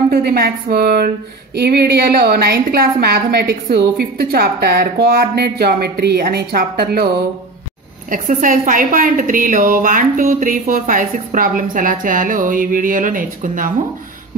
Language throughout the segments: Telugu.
Welcome to the maths world. ఈ వీడియోలో 9th class mathematics 5th chapter coordinate geometry అనే చాప్టర్లో ఎక్సర్సైజ్ 5.3లో 1, 2, 3, 4, 5, 6 ప్రాబ్లమ్స్ ఎలా చేయాలో ఈ వీడియోలో నేర్చుకుందాము.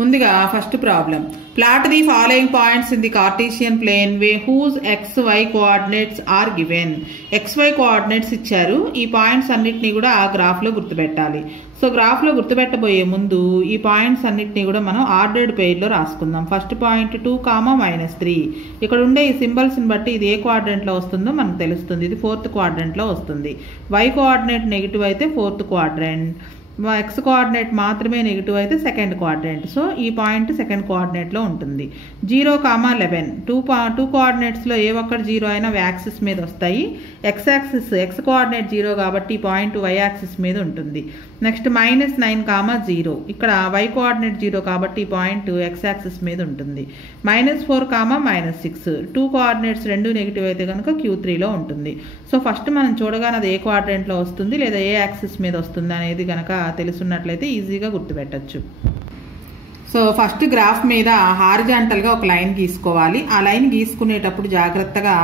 ముందుగా first problem, plot the following points in the Cartesian plane way whose XY coordinates are given. XY coordinates ఇచ్చారు. ఈ పాయింట్స్ అన్నిటినీ కూడా గ్రాఫ్ లో గుర్తుపెట్టాలి. సో గ్రాఫ్ లో గుర్తుపెట్టబోయే ముందు ఈ పాయింట్స్ అన్నిటినీ కూడా మనం ఆర్డర్డ్ పెయిర్ లో రాసుకుందాం. First point 2, -3. ఇక్కడ ఉండే ఈ సింబల్స్ ని బట్టి ఇది ఏ క్వాడ్రంట్ లో వస్తుందో మనకు తెలుస్తుంది. ఇది 4th క్వాడ్రంట్ లో వస్తుంది. Y కోఆర్డినేట్ నెగిటివ్ అయితే 4th క్వాడ్రంట్, X కోఆర్డినేట్ మాత్రమే నెగిటివ్ అయితే 2nd క్వాడ్రంట్. సో ఈ పాయింట్ 2nd కోఆర్డినేట్ లో ఉంటుంది. 0, 11 టూ కోఆర్డినేట్స్ లో ఏ ఒక్కటి 0 అయినా y యాక్సిస్ మీద వస్తాయి. X కోఆర్డినేట్ 0 కాబట్టి ఈ పాయింట్ y యాక్సిస్ మీద ఉంటుంది. నెక్స్ట్ -9, 0 ఇక్కడ y కోఆర్డినేట్ 0 కాబట్టి ఈ పాయింట్ x యాక్సిస్ మీద ఉంటుంది. -4, -6 టూ కోఆర్డినేట్స్ రెండు నెగిటివ్ అయితే కనుక Q3 లో ఉంటుంది. సో ఫస్ట్ మనం చూడగానే అది ఏ క్వాడ్రంట్ లో వస్తుంది లేదా ఏ యాక్సిస్ మీద వస్తుంది అనేది కనుక తెలుసున్నట్లయితే ఈజీగా గుర్తుపెట్టచ్చు. సో ఫస్ట్ గ్రాఫ్ మీద హారిజాంటల్ గా ఒక లైన్ గీసుకోవాలి. ఆ లైన్ గీసుకునేటప్పుడు జాగ్రత్తగా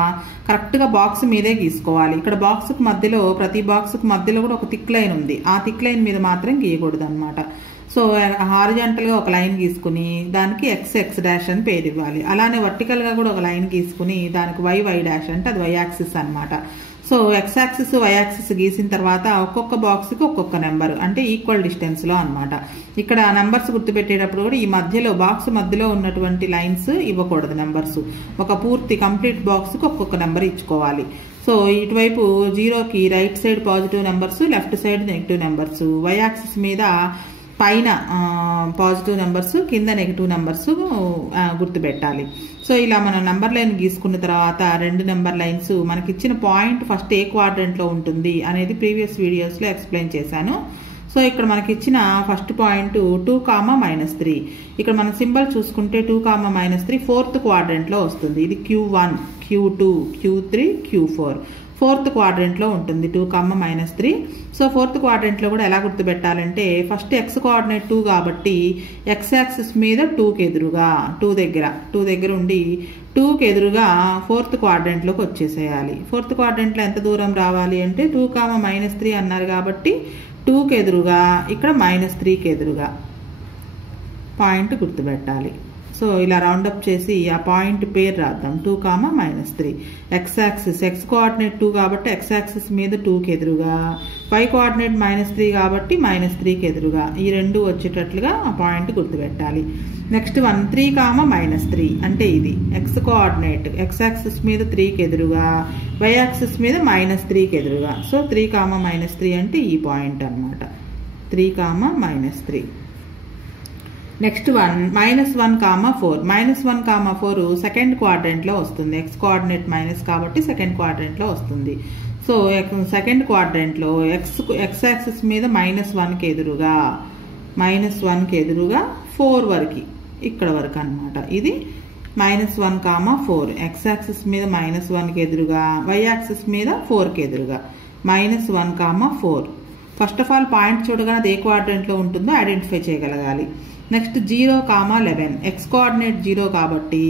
కరెక్ట్ గా బాక్స్ మీదే గీసుకోవాలి. ఇక్కడ బాక్స్ కు మధ్యలో ప్రతి బాక్స్ కు మధ్యలో కూడా ఒక థిక్ లైన్ ఉంది. ఆ థిక్ లైన్ మీద మాత్రం గీయకూడదు అనమాట. సో హారిజాంటల్ గా ఒక లైన్ గీసుకుని దానికి x డాష్ అని పేరు ఇవ్వాలి. అలానే వర్టికల్ గా కూడా ఒక లైన్ గీసుకుని దానికి y డాష్ అంటే అది y యాక్సిస్ అనమాట. So x axis y axis గీసిన తర్వాత ఒక్కొక్క బాక్స్ కి ఒక్కొక్క నెంబర్ అంటే ఈక్వల్ డిస్టెన్స్ లో అనమాట. ఇక్కడ నెంబర్స్ గుర్తుపెట్టేటప్పుడు కూడా ఈ మధ్యలో బాక్స్ మధ్యలో ఉన్నటువంటి లైన్స్ ఇవ్వకూడదు నెంబర్స్. ఒక పూర్తి కంప్లీట్ బాక్స్ కి ఒక్కొక్క నెంబర్ ఇచ్చుకోవాలి. సో ఇటువైపు 0కి right side positive numbers, left side negative numbers, y axis మీద పైన పాజిటివ్ నెంబర్స్, కింద నెగిటివ్ నెంబర్స్ గుర్తుపెట్టాలి. సో ఇలా మనం నెంబర్ లైన్ గీసుకున్న తర్వాత రెండు నెంబర్ లైన్స్ మనకి ఇచ్చిన పాయింట్ ఫస్ట్ ఏ క్వాడ్రంట్ లో ఉంటుంది అనేది ప్రీవియస్ వీడియోస్ లో ఎక్స్ప్లెయిన్ చేశాను. సో ఇక్కడ మనకి ఇచ్చిన ఫస్ట్ పాయింట్ 2, -3. ఇక్కడ మన సింబల్ చూసుకుంటే 2, -3 4th క్వాడ్రంట్ లో వస్తుంది. ఇది Q1, Q2, Q3, Q4 4th quadrant లో ఉంటుంది 2, -3. సో 4th క్వాడ్రంట్ లో కూడా ఎలా గుర్తుపెట్టాలంటే ఫస్ట్ x కోఆర్డినేట్ 2 కాబట్టి x యాక్సిస్ మీద 2కి ఎదురుగా 2 దగ్గర ఉండి 2కి ఎదురుగా 4th క్వాడ్రంట్ లోకి వచ్చేసేయాలి. 4th క్వాడ్రంట్ లో ఎంత దూరం రావాలి అంటే 2, -3 అన్నారు కాబట్టి 2కి ఎదురుగా ఇక్కడ -3కి ఎదురుగా పాయింట్ గుర్తుపెట్టాలి. సో ఇలా రౌండప్ చేసి ఆ పాయింట్ పేరు రాద్దాం. 2, -3 x యాక్సిస్ x కోఆర్డినేట్ 2 కాబట్టి x యాక్సిస్ మీద 2కి ఎదురుగా, y కోఆర్డినేట్ -3 కాబట్టి -3కి ఎదురుగా ఈ రెండు వచ్చేటట్లుగా ఆ పాయింట్ గుర్తుపెట్టాలి. నెక్స్ట్ 1, 3, -3 అంటే ఇది x కోఆర్డినేట్ x యాక్సిస్ మీద 3కి ఎదురుగా, y యాక్సిస్ మీద -3కి ఎదురుగా. సో 3, -3 అంటే ఈ పాయింట్ అనమాట. 3, -3. నెక్స్ట్ 1, -1, 4 2nd క్వాడ్రంట్ లో వస్తుంది. x కోఆర్డినేట్ మైనస్ కాబట్టి 2nd క్వాడ్రంట్ లో వస్తుంది. సో 2nd క్వాడ్రంట్ లో x యాక్సిస్ మీద -1కి ఎదురుగా 4 వరకు ఇక్కడ వరకు అనమాట. ఇది -1, 4 x యాక్సిస్ మీద -1కి ఎదురుగా, y యాక్సిస్ మీద 4కి ఎదురుగా -1, 4. ఫస్ట్ ఆఫ్ ఆల్ పాయింట్ చూడగానే అది ఏ క్వాడ్రంట్ లో ఉంటుందో ఐడెంటిఫై చేయగలగాలి. నెక్స్ట్ 0, 11 x కోఆర్డినేట్ 0 కాబట్టి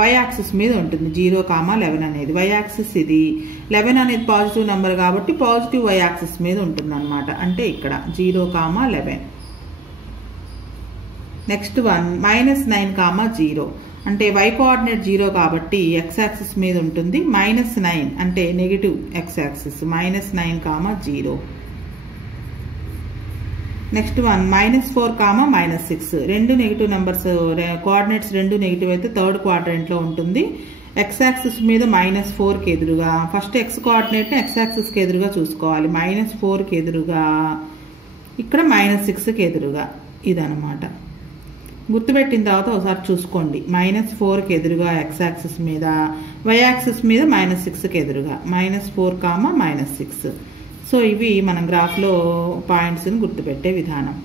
y యాక్సిస్ మీద ఉంటుంది 0, 11 అనేది. y యాక్సిస్ ఇది 11 అనేది పాజిటివ్ నెంబర్ కాబట్టి పాజిటివ్ y యాక్సిస్ మీద ఉంటుంది అనమాట. అంటే ఇక్కడ 0, 11. నెక్స్ట్ 1, -9, 0 అంటే y కోఆర్డినేట్ 0 కాబట్టి x యాక్సిస్ మీద ఉంటుంది. -9 అంటే నెగిటివ్ x యాక్సిస్ -9, 0. నెక్స్ట్ 1, -4, -6 రెండు నెగిటివ్ నెంబర్స్ కోఆర్డినేట్స్ రెండు నెగిటివ్ అయితే 3rd క్వాడ్రంట్ లో ఉంటుంది. x యాక్సిస్ మీద -4కి ఎదురుగా first x coordinate x axis కి ఎదురుగా చూసుకోవాలి. -4కి ఎదురుగా ఇక్కడ -6కి ఎదురుగా ఇదనమాట. గుర్తుపెట్టిన తర్వాత ఒకసారి చూసుకోండి. -4కి ఎదురుగా x యాక్సిస్ మీద, y యాక్సిస్ మీద -6కి ఎదురుగా -4, -6. సో ఇవి మనం గ్రాఫ్ లో పాయింట్స్ ని గుర్తుపెట్టే విధానం.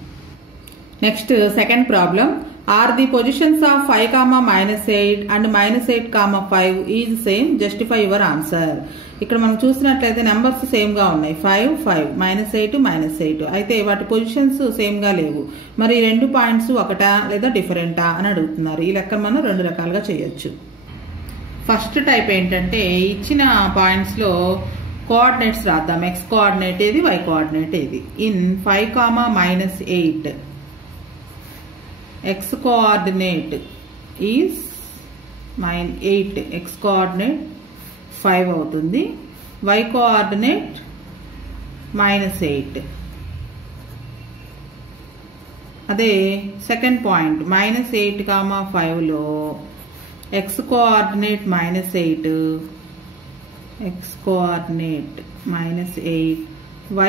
Next second problem, are the positions of 5, -8 and -8, 5 is same, justify your answer. ఇక్కడ మనం చూసినట్లయితే నెంబర్స్ సేమ్ గా ఉన్నాయి, 5, 5, -8, -8. అయితే వాటి పొజిషన్స్ సేమ్ గా లేవు. మరి రెండు పాయింట్స్ ఒకటా లేదా డిఫరెంటా అని అడుగుతున్నారు. ఈ లెక్క మనం రెండు రకాలుగా చేయొచ్చు. ఫస్ట్ టైప్ ఏంటంటే ఇచ్చిన పాయింట్స్ లో కోఆర్డినేట్స్ రాద్దాం. ఎక్స్ కోఆర్డినేట్ ఏది, వై కోఆర్డినేట్ ఏది. In 5, -8 x coordinate is -8, x coordinate 5 అవుతుంది, y coordinate -8. అదే సెకండ్ పాయింట్ -8, 5 లో x coordinate -8, x coordinate -8,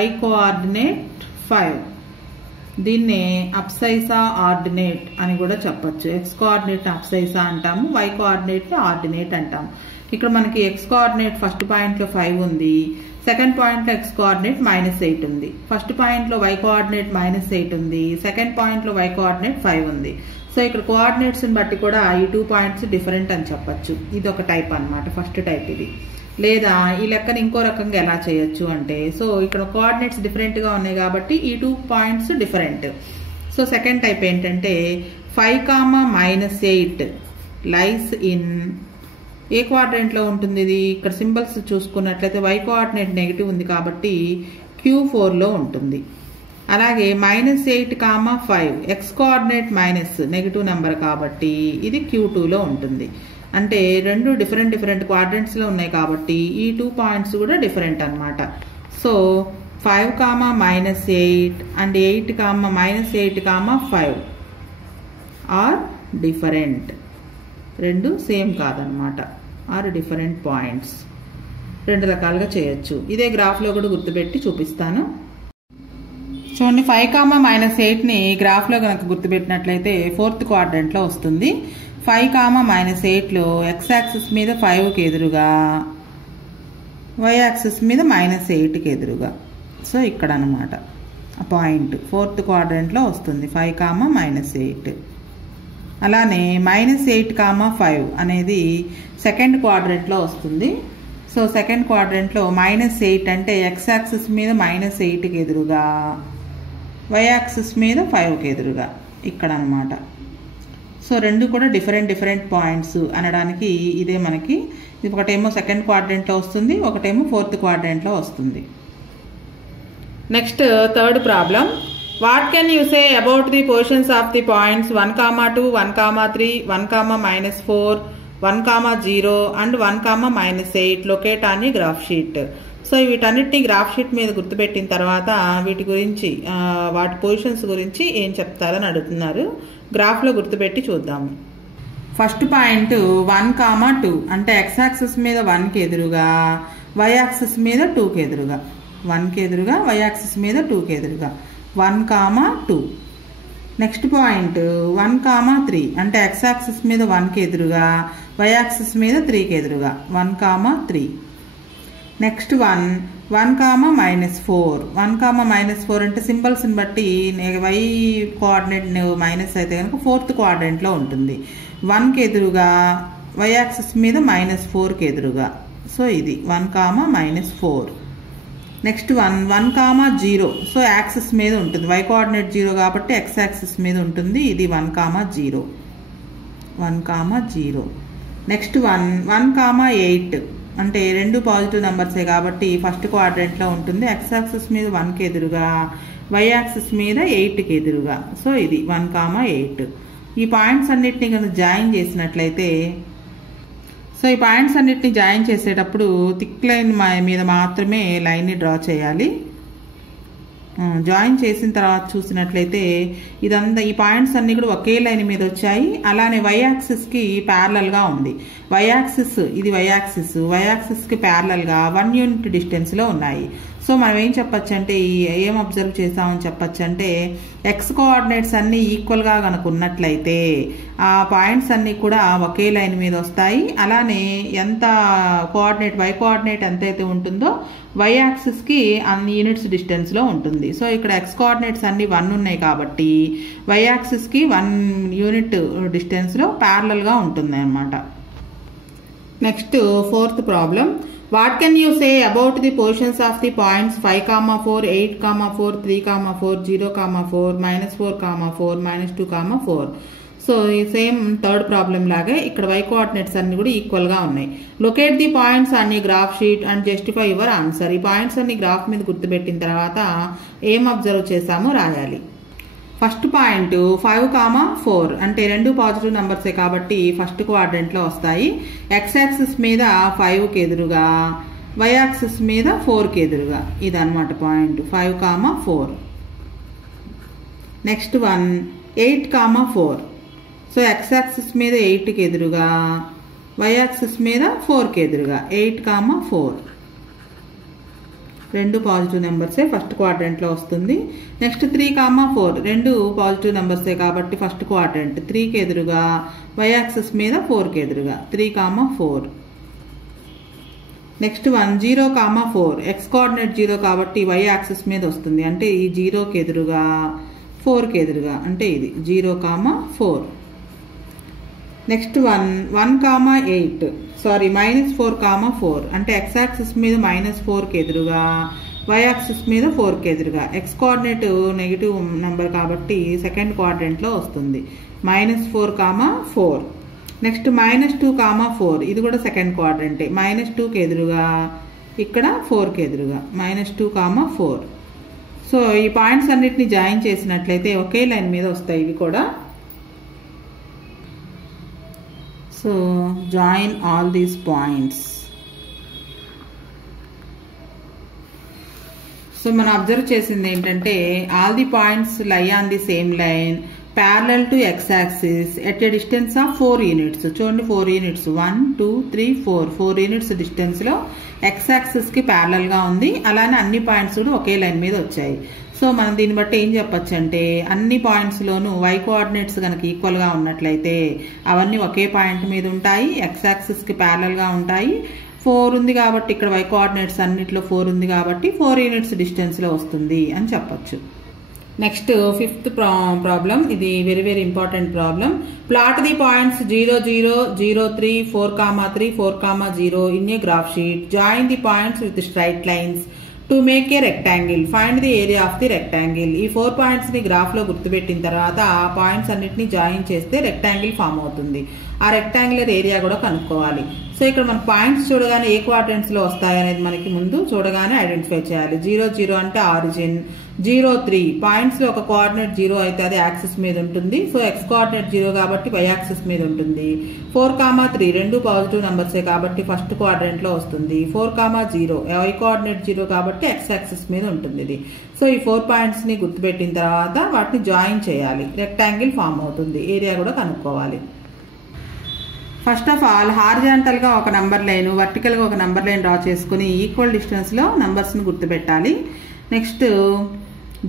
y coordinate 5. దీన్నే అప్సైసా ఆర్డినేట్ అని కూడా చెప్పొచ్చు. ఎక్స్ కోఆర్డినేట్ అప్సైసా అంటాము, వై కోఆర్డినేట్ ఆర్డినేట్ అంటాము. ఇక్కడ మనకి ఎక్స్ కోఆర్డినేట్ ఫస్ట్ పాయింట్ లో 5 ఉంది, సెకండ్ పాయింట్ లో ఎక్స్ కోఆర్డినేట్ -8 ఉంది, ఫస్ట్ పాయింట్ లో వై కోఆర్డినేట్ -8 ఉంది, సెకండ్ పాయింట్ లో వై కోఆర్డినేట్ 5 ఉంది. సో ఇక్కడ కోఆర్డినేట్స్ ని బట్టి కూడా ఈ 2 పాయింట్స్ డిఫరెంట్ అని చెప్పొచ్చు. ఇది ఒక టైప్ అన్నమాట, ఫస్ట్ టైప్ ఇది. లేదా ఈ లెక్కను ఇంకో రకంగా ఎలా చేయొచ్చు అంటే, సో ఇక్కడ కోఆర్డినేట్స్ డిఫరెంట్ గా ఉన్నాయి కాబట్టి ఈ 2 points different. So second type ఏంటంటే 5, -8 లైస్ ఇన్ ఏ క్వాడ్రెంట్ లో ఉంటుంది ఇది. ఇక్కడ సింబల్స్ చూసుకున్నట్లయితే వై కోఆర్డినేట్ నెగిటివ్ ఉంది కాబట్టి Q4 లో ఉంటుంది. అలాగే -8, 5 X coordinate minus negative number కాబట్టి ఇది Q2 లో ఉంటుంది. అంటే రెండు డిఫరెంట్ క్వాడ్రెంట్స్ లో ఉన్నాయి కాబట్టి ఈ 2 పాయింట్స్ కూడా డిఫరెంట్ అన్నమాట. So 5, -8 and 8, -8, 5 are different. రెండు సేమ్ కాదనమాట, ఆర్ డిఫరెంట్ పాయింట్స్. రెండు రకాలుగా చేయొచ్చు. ఇదే గ్రాఫ్ లో కూడా గుర్తుపెట్టి చూపిస్తాను. చూడండి, 5, -8 ని గ్రాఫ్ లో కనుక గుర్తుపెట్టినట్లయితే 4th క్వాడ్రెంట్ లో వస్తుంది. 5, -8 లో ఎక్స్ యాక్సిస్ మీద 5కి ఎదురుగా, వై యాక్సిస్ మీద -8కి ఎదురుగా. సో ఇక్కడ అనమాట ఆ పాయింట్ 4th క్వాడ్రెంట్ లో వస్తుంది 5, -8. అలానే -8, 5 అనేది సెకండ్ క్వాడ్రెంట్ లో వస్తుంది. సో సెకండ్ క్వాడ్రెంట్ లో -8 అంటే ఎక్స్ యాక్సిస్ మీద -8కి ఎదురుగా, వై యాక్సిస్ మీద 5కి ఎదురుగా ఇక్కడ అనమాట. సో రెండు కూడా డిఫరెంట్ పాయింట్స్ అనడానికి ఇదే మనకి. ఇది ఒకటేమో సెకండ్ క్వాడ్రెంట్ లో వస్తుంది, ఒకటేమో 4th క్వాడ్రెంట్ లో వస్తుంది. Next third problem. What can you say about the positions of the points 1, 2, 1, 3, 1, -4, 1, 0 and 1, -8 locate on the graph sheet. So వీటన్నిటిని గ్రాఫ్ షీట్ మీద గుర్తుపెట్టిన తర్వాత వీటి గురించి వాటి పొజిషన్స్ గురించి ఏం చెప్తారని అడుగుతున్నారు. గ్రాఫ్ లో గుర్తుపెట్టి చూద్దాము. ఫస్ట్ పాయింట్ 1, 2 అంటే ఎక్స్ యాక్సిస్ మీద 1కి ఎదురుగా, వై యాక్సిస్ మీద 2కి ఎదురుగా, 1కి ఎదురుగా, వై యాక్సిస్ మీద 2కి ఎదురుగా, 1, 2. నెక్స్ట్ పాయింట్ 1, 3 అంటే ఎక్స్ యాక్సిస్ మీద 1కి ఎదురుగా, వై యాక్సిస్ మీద 3కి ఎదురుగా, 1, 3. నెక్స్ట్ 1, -4. 1, -4 అంటే సింబల్స్ ని బట్టి వై కోఆర్డినేట్ మైనస్ అయితే కనుక 4th క్వాడ్రెంట్ లో ఉంటుంది. 1కి ఎదురుగా, వై యాక్సిస్ మీద -4కి ఎదురుగా. సో ఇది 1, -4. నెక్స్ట్ 1, 0. సో యాక్సిస్ మీద ఉంటుంది, వై కోఆర్డినేట్ 0 కాబట్టి ఎక్స్ యాక్సిస్ మీద ఉంటుంది. ఇది 1, 0, 1, 0. నెక్స్ట్ 1, 8 అంటే రెండు పాజిటివ్ నెంబర్సే కాబట్టి ఫస్ట్ క్వాడ్రెంట్ లో ఉంటుంది. ఎక్స్ యాక్సిస్ మీద 1కి ఎదురుగా, వై యాక్సిస్ మీద 8కి ఎదురుగా. సో ఇది 1, 8. ఈ పాయింట్స్ అన్నిటిని కనుక జాయిన్ చేసినట్లయితే, సో ఈ పాయింట్స్ అన్నిటిని జాయిన్ చేసేటప్పుడు థిక్ లైన్ మీద మాత్రమే లైన్ ని డ్రా చేయాలి. జాయిన్ చేసిన తర్వాత చూసినట్లయితే ఇదంతా ఈ పాయింట్స్ అన్ని కూడా ఒకే లైన్ మీద వచ్చాయి. అలానే వై యాక్సిస్ కి ప్యారలల్ గా ఉంది. వై యాక్సిస్ కి ప్యారలల్ గా 1 యూనిట్ డిస్టెన్స్ లో ఉన్నాయి. సో మనం ఏం చెప్పచ్చు అంటే ఏం అబ్జర్వ్ చేసామని చెప్పచ్చు అంటే ఎక్స్ కోఆర్డినేట్స్ అన్ని ఈక్వల్గా కనుక ఉన్నట్లయితే ఆ పాయింట్స్ అన్ని కూడా ఒకే లైన్ మీద వస్తాయి. అలానే ఎంత కోఆర్డినేట్ వై కోఆర్డినేట్ ఎంతైతే ఉంటుందో వై యాక్సిస్కి అన్ని యూనిట్స్ డిస్టెన్స్లో ఉంటుంది. సో ఇక్కడ ఎక్స్ కోఆర్డినేట్స్ అన్ని 1 ఉన్నాయి కాబట్టి వై యాక్సిస్కి 1 యూనిట్ డిస్టెన్స్లో ప్యారలల్గా ఉంటుంది అన్నమాట. Next 4th problem. What can you say about the positions of the points 5, 4, 8, 4, 3, 4, 0, 4, -4, 4, -2, 4. So ఈ సేమ్ థర్డ్ ప్రాబ్లం లాగే ఇక్కడ వై కోఆర్డినేట్స్ అన్ని కూడా ఈక్వల్ గా ఉన్నాయి. లొకేట్ ది పాయింట్స్ ఆన్ ఈ graph sheet and justify your answer. ఈ పాయింట్స్ అన్ని గ్రాఫ్ మీద గుర్తుపెట్టిన తర్వాత ఏం అబ్జర్వ్ చేసామో రాయాలి. ఫస్ట్ పాయింట్ 5, 4 అంటే రెండు పాజిటివ్ నెంబర్సే కాబట్టి ఫస్ట్ క్వాడ్రంట్ లో వస్తాయి. ఎక్స్ యాక్సిస్ మీద 5 కి ఎదురుగా, వై యాక్సిస్ మీద 4 కి ఎదురుగా. ఇదన్నమాట point 5, 4. Next one 8, 4. So X axis మీద 8 కి ఎదురుగా, వై యాక్సిస్ మీద 4 కి ఎదురుగా. 8, 4 రెండు పాజిటివ్ నెంబర్సే ఫస్ట్ క్వాడ్రంట్ లో వస్తుంది. నెక్స్ట్ 3, 4 రెండు పాజిటివ్ నెంబర్సే కాబట్టి ఫస్ట్ క్వాడ్రంట్. 3 కి ఎదురుగా, వై యాక్సిస్ మీద 4 కి ఎదురుగా. 3, 4. నెక్స్ట్ వన్ 0, 4 ఎక్స్ కోఆర్డినేట్ 0 కాబట్టి వై యాక్సిస్ మీద వస్తుంది. అంటే ఈ 0 కి ఎదురుగా, 4 కి ఎదురుగా. అంటే ఇది 0, 4. నెక్స్ట్ వన్ 8 సారీ -4, 4 అంటే ఎక్స్ యాక్సిస్ మీద -4 కి ఎదురుగా, వై యాక్సిస్ మీద 4 కి ఎదురుగా. ఎక్స్ కోఆర్డినేట్ నెగిటివ్ నెంబర్ కాబట్టి సెకండ్ క్వాడ్రంట్ లో వస్తుంది. -4, 4. నెక్స్ట్ -2, 4 ఇది కూడా సెకండ్ క్వాడ్రంటే. -2 కి ఎదురుగా, ఇక్కడ 4 కి ఎదురుగా. -2, 4. సో ఈ పాయింట్స్ అన్నిటిని జాయిన్ చేసినట్లయితే ఒకే లైన్ మీద వస్తాయి ఇవి కూడా. So join all these points. So మనం అబ్జర్వ్ చేసింది ఏంటంటే all the points lie on the same line parallel to x-axis at a distance of 4 units. చూడండి 4 యూనిట్స్ 1, 2, 3, 4 యూనిట్స్ డిస్టెన్స్ లో x-axis కి ప్యారలల్ గా ఉంది. అలానే అన్ని పాయింట్స్ కూడా ఒకే లైన్ మీద వచ్చాయి. సో మనం దీన్ని బట్టి ఏం చెప్పచ్చు అంటే అన్ని పాయింట్స్ లోనూ వై కోఆర్డినేట్స్ కనుక ఈక్వల్ గా ఉన్నట్లయితే అవన్నీ ఒకే పాయింట్ మీద ఉంటాయి. ఎక్స్ యాక్సిస్ కి ప్యారలల్ గా ఉంటాయి. 4 ఉంది కాబట్టి ఇక్కడ వై కోఆర్డినేట్స్ అన్నిట్లో 4 ఉంది కాబట్టి 4 యూనిట్స్ డిస్టెన్స్ లో వస్తుంది అని చెప్పొచ్చు. Next 5th problem. ఇది very very important problem. Plot the points 0, 0, 0, 3, 4, 3, 4, 0 in a graph sheet. Join the points with straight lines to make a rectangle. Find the area of the rectangle. ఈ 4 పాయింట్స్ ని గ్రాఫ్ లో గుర్తుపెట్టిన తర్వాత ఆ పాయింట్స్ అన్నిటిని జాయిన్ చేస్తే రెక్టాంగిల్ ఫామ్ అవుతుంది. ఆ రెక్టాంగులర్ ఏరియా కూడా కనుక్కోవాలి. సో ఇక్కడ మన పాయింట్స్ చూడగానే ఏ క్వాడ్రంట్స్ లో వస్తాయి అనేది మనకి ముందు చూడగానే ఐడెంటిఫై చేయాలి. 0, 0 అంటే ఆరిజిన్. 0, 3 పాయింట్స్ లో ఒక కోఆర్డినేట్ 0 అయితే అది యాక్సిస్ మీద ఉంటుంది. సో ఎక్స్ కోఆర్డినేట్ 0 కాబట్టి వై యాక్సిస్ మీద ఉంటుంది. 4, 3 రెండు పాజిటివ్ నెంబర్సే కాబట్టి ఫస్ట్ క్వాడ్రంట్ లో వస్తుంది. 4, 0 వై కోఆర్డినేట్ 0 కాబట్టి ఎక్స్ యాక్సిస్ మీద ఉంటుంది ఇది. సో ఈ 4 పాయింట్స్ ని గుర్తుపెట్టిన తర్వాత వాటిని జాయిన్ చేయాలి. రెక్టాంగిల్ ఫామ్ అవుతుంది. ఏరియా కూడా కనుక్కోవాలి. ఫస్ట్ ఆఫ్ ఆల్ హారిజాంటల్ గా ఒక నంబర్ లైన్, వర్టికల్ గా ఒక నంబర్ లైన్ డ్రా చేసుకుని ఈక్వల్ డిస్టెన్స్ లో నంబర్స్ ని గుర్తుపెట్టాలి. నెక్స్ట్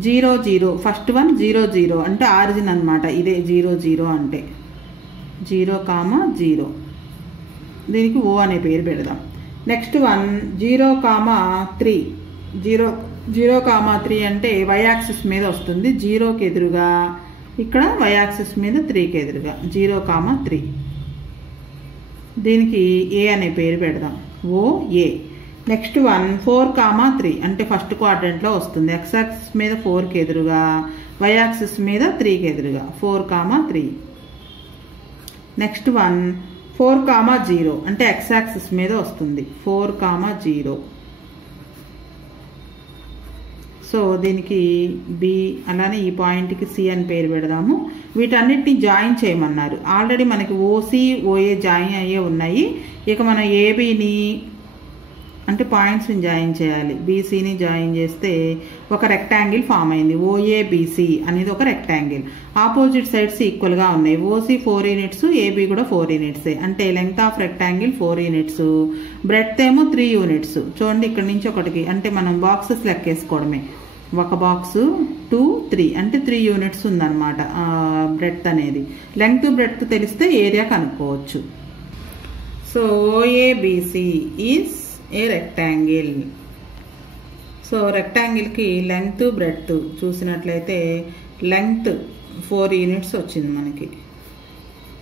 0, 0 ఫస్ట్ వన్ 0, 0 అంటే ఆరిజిన్ అన్నమాట. ఇదే 0, 0 అంటే 0, 0 దీనికి O అనే పేరు పెడదాం. నెక్స్ట్ వన్ 0, 3 0, 3 అంటే వై యాక్సిస్ మీద వస్తుంది. 0 కి ఎదురుగా, ఇక్కడ వై యాక్సిస్ మీద 3 కి ఎదురుగా. 0, 3 దీనికి ఏ అనే పేరు పెడదాం. OA. నెక్స్ట్ వన్ 4, 3 అంటే ఫస్ట్ క్వాడ్రంట్ లో వస్తుంది. ఎక్స్ యాక్సిస్ మీద 4 కి ఎదురుగా, వై యాక్సిస్ మీద 3 కి ఎదురుగా. 4, 3. నెక్స్ట్ వన్ 4, 0 అంటే ఎక్స్ యాక్సిస్ మీద వస్తుంది. 4, 0. సో దీనికి బి, అలానే ఈ పాయింట్కి సి అని పేరు పెడదాము. వీటన్నిటిని జాయిన్ చేయమన్నారు. ఆల్రెడీ మనకి ఓసి ఓఏ జాయిన్ అయ్యే ఉన్నాయి. ఇక మనం ఏబిని అంటే పాయింట్స్ని జాయిన్ చేయాలి. బీసీని జాయిన్ చేస్తే ఒక రెక్టాంగిల్ ఫామ్ అయింది. ఓఏబీసీ అనేది ఒక రెక్టాంగిల్. ఆపోజిట్ సైడ్స్ ఈక్వల్గా ఉన్నాయి. ఓసీ 4 యూనిట్స్, ఏబీ కూడా 4 యూనిట్సే. అంటే length of rectangle 4 units, breadth ఏమో 3 యూనిట్స్. చూడండి ఇక్కడ నుంచి ఒకటికి అంటే మనం బాక్సెస్ లెక్కేసుకోవడమే. ఒక బాక్స్ 2, 3 అంటే 3 యూనిట్స్ ఉందన్నమాట బ్రెడ్త్ అనేది. లెంగ్త్ బ్రెడ్త్ తెలిస్తే ఏరియా కనుక్కోవచ్చు. So OABC is a rectangle. So రెక్టాంగిల్కి లెంగ్త్ బ్రెడ్త్ చూసినట్లయితే లెంగ్త్ 4 యూనిట్స్ వచ్చింది మనకి,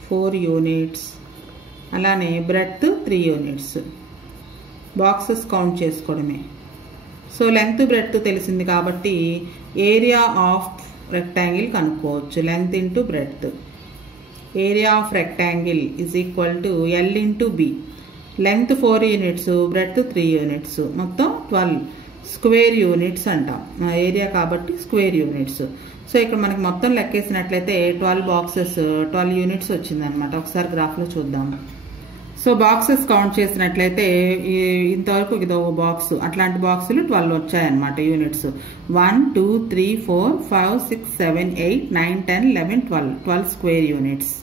4 యూనిట్స్. అలానే బ్రెడ్త్ 3 యూనిట్స్. బాక్సెస్ కౌంట్ చేసుకోవడమే. సో లెంగ్త్ బ్రెడ్త్ తెలిసింది కాబట్టి ఏరియా ఆఫ్ రెక్టాంగిల్ కనుక్కోవచ్చు. Length into breadth. Area of rectangle is equal to L into B. Length 4 units, breadth 3 units, మొత్తం 12 స్క్వేర్ యూనిట్స్ అంటాం. ఏరియా కాబట్టి స్క్వేర్ యూనిట్స్. సో ఇక్కడ మనకి మొత్తం లెక్కేసినట్లయితే 12 బాక్సెస్ 12 యూనిట్స్ వచ్చిందనమాట. ఒకసారి గ్రాఫ్లో చూద్దాం. సో బాక్సెస్ కౌంట్ చేసినట్లయితే ఇంతవరకు ఇదో బాక్స్, అట్లాంటి బాక్సులు 12 వచ్చాయన్నమాట units. 1, 2, 3, 4, 5, 6, 7, 8, 9, 10, 11, 12 square units.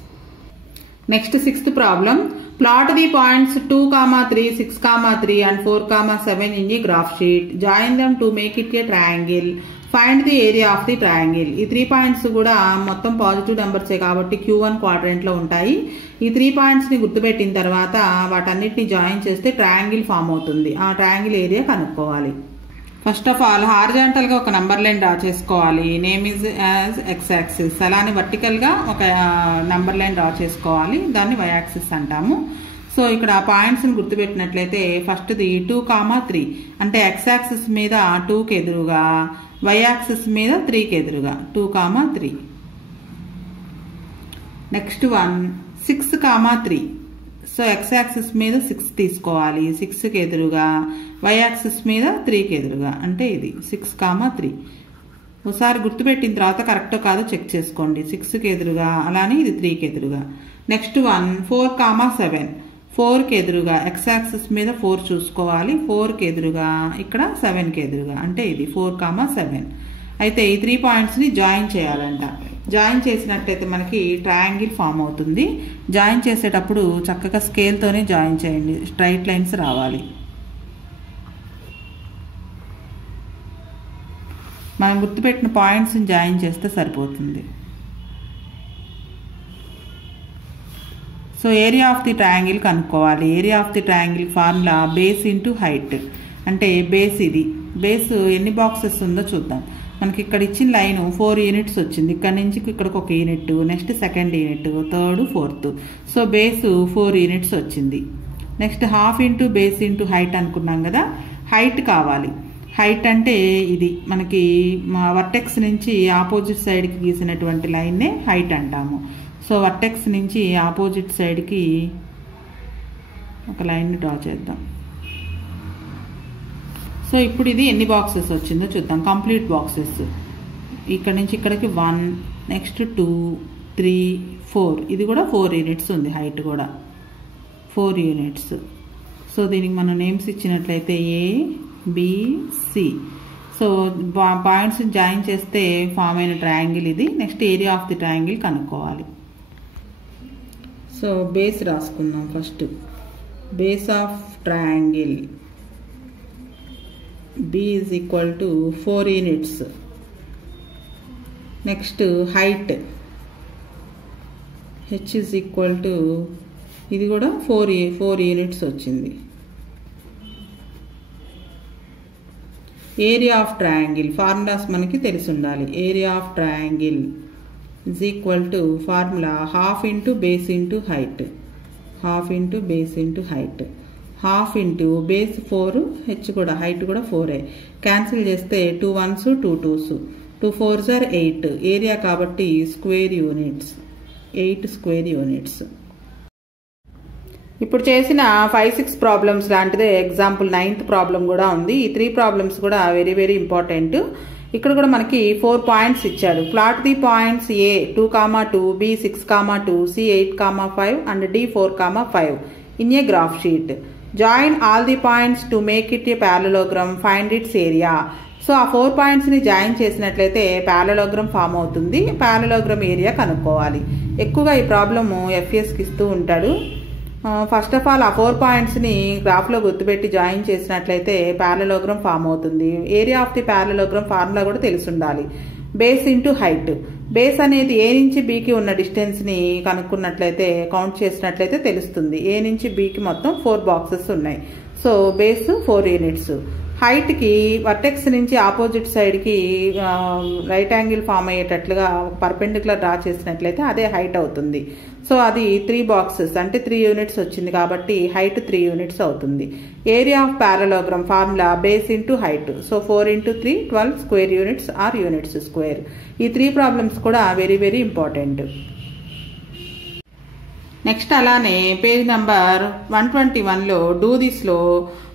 Next 6th problem. Plot the points 2, 3, 6, 3 and 4, 7 in a graph sheet. Join them to make it a triangle. Find the area of the triangle. ఈ 3 పాయింట్స్ కూడా మొత్తం పాజిటివ్ నెంబర్సే కాబట్టి Q1 క్వాడ్రంట్ లో ఉంటాయి. ఈ 3 పాయింట్స్ ని గుర్తుపెట్టిన తర్వాత వాటన్నిటిని జాయిన్ చేస్తే ట్రయాంగిల్ ఫామ్ అవుతుంది. ఆ ట్రయాంగిల్ ఏరియా కనుక్కోవాలి. ఫస్ట్ ఆఫ్ ఆల్ హారిజాంటల్ గా ఒక నంబర్ లైన్ డ్రా చేసుకోవాలి. Name is as X axis. అలానే వర్టికల్ గా ఒక నంబర్ లైన్ డ్రా చేసుకోవాలి. దాన్ని వై యాక్సిస్ అంటాము. సో ఇక్కడ పాయింట్స్ ని గుర్తుపెట్టినట్లయితే ఫస్ట్ది 2, 3 అంటే ఎక్స్ యాక్సిస్ మీద 2కి ఎదురుగా, వై యాక్సిస్ మీద 3కి ఎదురుగా 2, 3. Next one 6, 3. So X axis మీద 6 తీసుకోవాలి, 6కి ఎదురుగా, వై యాక్సిస్ మీద 3కి ఎదురుగా అంటే ఇది 6, 3. ఒకసారి గుర్తుపెట్టిన తర్వాత కరెక్టో కాదో చెక్ చేసుకోండి. 6కి ఎదురుగా, అలానే ఇది 3కి ఎదురుగా. Next one 4, 7. 4కి ఎదురుగా, ఎక్స్ యాక్సిస్ మీద 4 చూసుకోవాలి, 4కి ఎదురుగా, ఇక్కడ 7కి ఎదురుగా అంటే ఇది 4, 7. అయితే ఈ 3 పాయింట్స్ని జాయిన్ చేయాలంట. జాయిన్ చేసినట్టయితే మనకి ట్రయాంగిల్ ఫామ్ అవుతుంది. జాయిన్ చేసేటప్పుడు చక్కగా స్కేల్తోనే జాయిన్ చేయండి, స్ట్రైట్ లైన్స్ రావాలి. మనం గుర్తుపెట్టిన పాయింట్స్ని జాయిన్ చేస్తే సరిపోతుంది. So area of the triangle కనుక్కోవాలి. Area of the triangle formula base into height. అంటే బేస్ ఇది. బేస్ ఎన్ని బాక్సెస్ ఉందో చూద్దాం. మనకి ఇక్కడ ఇచ్చిన లైన్ 4 యూనిట్స్ వచ్చింది. ఇక్కడ నుంచి ఇక్కడికి 1 unit, next 2nd unit, 3rd, 4th. So base 4 units వచ్చింది. Next half into base into height అనుకున్నాం కదా. హైట్ కావాలి. హైట్ అంటే ఇది మనకి వర్టెక్స్ నుంచి ఆపోజిట్ సైడ్కి గీసినటువంటి లైన్నే హైట్ అంటాము. సో వర్టెక్స్ నుంచి ఆపోజిట్ సైడ్కి ఒక లైన్ని డ్రా చేద్దాం. సో ఇప్పుడు ఇది ఎన్ని బాక్సెస్ వచ్చిందో చూద్దాం. Complete boxes. ఇక్కడ నుంచి ఇక్కడికి 1, నెక్స్ట్ 2, 3, 4. ఇది కూడా 4 యూనిట్స్ ఉంది. హైట్ కూడా 4 యూనిట్స్. సో దీనికి మనం నేమ్స్ ఇచ్చినట్లయితే A, B, C. So points join చేస్తే ఫామ్ అయిన ట్రయాంగిల్ ఇది. Next area of the triangle కనుక్కోవాలి. సో బేస్ రాసుకుందాం first. Base of triangle B is equal to 4 units. Next height H is equal to ఇది కూడా 4 యూనిట్స్ వచ్చింది. ఏరియా ఆఫ్ ట్రయాంగిల్ ఫార్ములాస్ మనకి తెలిసి ఉండాలి. Area of triangle is equal to formula half into base into height. Half into base into height. Half into base 4, H కూడా హైట్ కూడా 4. క్యాన్సిల్ చేస్తే 2 1s 2 2s, 2 4s are 8. Area కాబట్టి స్క్వేర్ యూనిట్స్, 8 స్క్వేర్ యూనిట్స్. ఇప్పుడు చేసిన 5, 6 ప్రాబ్లమ్స్ లాంటిదే ఎగ్జాంపుల్ 9th ప్రాబ్లం కూడా ఉంది. ఈ 3 ప్రాబ్లమ్స్ కూడా వెరీ వెరీ ఇంపార్టెంట్. ఇక్కడ కూడా మనకి 4 పాయింట్స్ ఇచ్చాడు. Plot the points A 2, 2, B 6, 2, C 8, 5 and D 4, 5 in a graph sheet. Join all the points to make it a parallelogram, find its area. So ఆ 4 పాయింట్స్ని జాయిన్ చేసినట్లయితే ప్యారలోగ్రామ్ ఫామ్ అవుతుంది. ప్యారలోగ్రామ్ ఏరియా కనుక్కోవాలి. ఎక్కువగా ఈ ప్రాబ్లము ఎఫ్ఎస్కి ఇస్తూ ఉంటాడు. ఫస్ట్ ఆఫ్ ఆల్ ఆ 4 పాయింట్స్ని గ్రాఫ్లో గుర్తుపెట్టి జాయిన్ చేసినట్లయితే ప్యారలోగ్రామ్ ఫామ్ అవుతుంది. Area of the parallelogram formula కూడా తెలిసి ఉండాలి. Base into height. బేస్ అనేది ఏ నుంచి బీకి ఉన్న డిస్టెన్స్ని కనుక్కున్నట్లయితే కౌంట్ చేసినట్లయితే తెలుస్తుంది. ఏ నుంచి బీకి మొత్తం 4 బాక్సెస్ ఉన్నాయి. So base 4 units. హైట్కి వర్టెక్స్ నుంచి ఆపోజిట్ సైడ్కి రైట్ యాంగిల్ ఫామ్ అయ్యేటట్లుగా పర్పెండిక్యులర్ డ్రా చేసినట్లయితే అదే హైట్ అవుతుంది. సో అది 3 బాక్సెస్ అంటే 3 యూనిట్స్ వచ్చింది కాబట్టి హైట్ 3 యూనిట్స్ అవుతుంది. Area of parallelogram formula base into height. So 4 × 3 12 square units or units square. ఈ 3 ప్రాబ్లమ్స్ కూడా వెరీ వెరీ ఇంపార్టెంట్. నెక్స్ట్ అలానే పేజ్ నెంబర్ 121లో డూ దిస్లో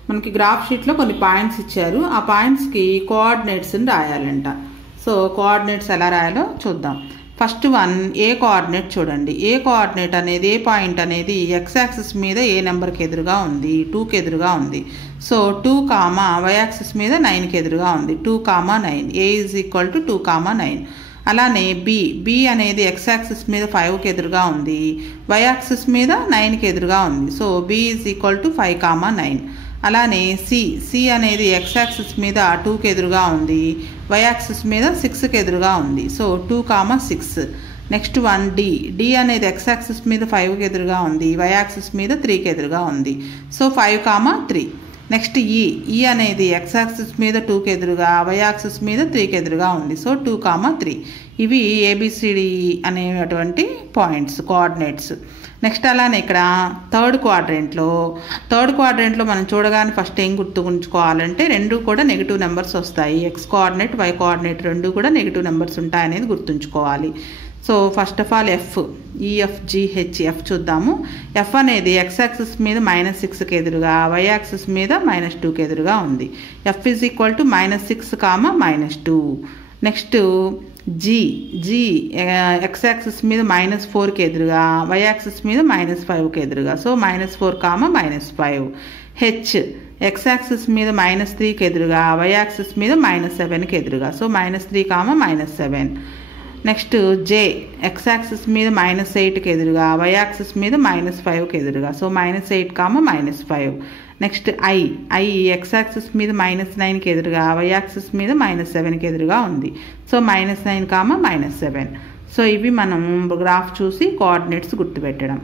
మనకి గ్రాఫ్ షీట్లో కొన్ని పాయింట్స్ ఇచ్చారు. ఆ పాయింట్స్కి కోఆర్డినేట్స్ని రాయాలంట. సో కోఆర్డినేట్స్ ఎలా రాయాలో చూద్దాం. ఫస్ట్ వన్ ఏ కోఆర్డినేట్ చూడండి. ఏ కోఆర్డినేట్ అనేది ఏ పాయింట్ అనేది ఎక్స్ యాక్సిస్ మీద ఏ నెంబర్కి ఎదురుగా ఉంది, 2కి ఎదురుగా ఉంది. సో 2, వై యాక్సిస్ మీద 9కి ఎదురుగా ఉంది. 2, 9. ఏ ఈజ్ ఈక్వల్ టు 2, 9. అలానే బి అనేది ఎక్స్ యాక్సిస్ మీద 5కి ఎదురుగా ఉంది, వై యాక్సిస్ మీద 9కి ఎదురుగా ఉంది. So B is equal to 5, 9. అలానే సి అనేది ఎక్స్ యాక్సిస్ మీద 2కి ఎదురుగా ఉంది, వై యాక్సిస్ మీద 6కి ఎదురుగా ఉంది. సో 2, 6. నెక్స్ట్ వన్ డి అనేది ఎక్స్ యాక్సిస్ మీద 5కి ఎదురుగా ఉంది, వై యాక్సిస్ మీద 3కి ఎదురుగా ఉంది. సో 5, 3. నెక్స్ట్ ఈ అనేది ఎక్స్ యాక్సిస్ మీద 2కి ఎదురుగా, వై యాక్సిస్ మీద 3కి ఎదురుగా ఉంది. సో 2, 3. ఇవి ఏబిసిడి అనేటువంటి పాయింట్స్ కోఆర్డినేట్స్. నెక్స్ట్ అలానే ఇక్కడ థర్డ్ క్వాడ్రెంట్లో మనం చూడగానే ఫస్ట్ ఏం గుర్తుంచుకోవాలంటే రెండు కూడా నెగిటివ్ నెంబర్స్ వస్తాయి. ఎక్స్ కోఆర్డినేట్, వై కోఆర్డినేట్ రెండు కూడా నెగిటివ్ నెంబర్స్ ఉంటాయనేది గుర్తుంచుకోవాలి. So first of all F చూద్దాము. ఎఫ్ అనేది ఎక్స్ యాక్సిస్ మీద -6కి ఎదురుగా, వై యాక్సిస్ మీద -2కి ఎదురుగా ఉంది. F is equal to -6, -2. Next G X axis మీద -4కి ఎదురుగా, వై యాక్సిస్ మీద -5కి ఎదురుగా. సో -4, -5. హెచ్ ఎక్స్ యాక్సిస్ మీద -3కి ఎదురుగా, వై యాక్సిస్ మీద -7కి ఎదురుగా. సో -3, -7. నెక్స్ట్ జే ఎక్స్ యాక్సిస్ మీద -8కి ఎదురుగా, వై యాక్సిస్ మీద -5కి ఎదురుగా. So -8, -5. Next I X axis మీద -9కి ఎదురుగా, వై యాక్సిస్ మీద -7కి ఎదురుగా ఉంది. సో -9, -7. సో ఇవి మనం గ్రాఫ్ చూసి కోఆర్డినేట్స్ గుర్తుపెట్టడం.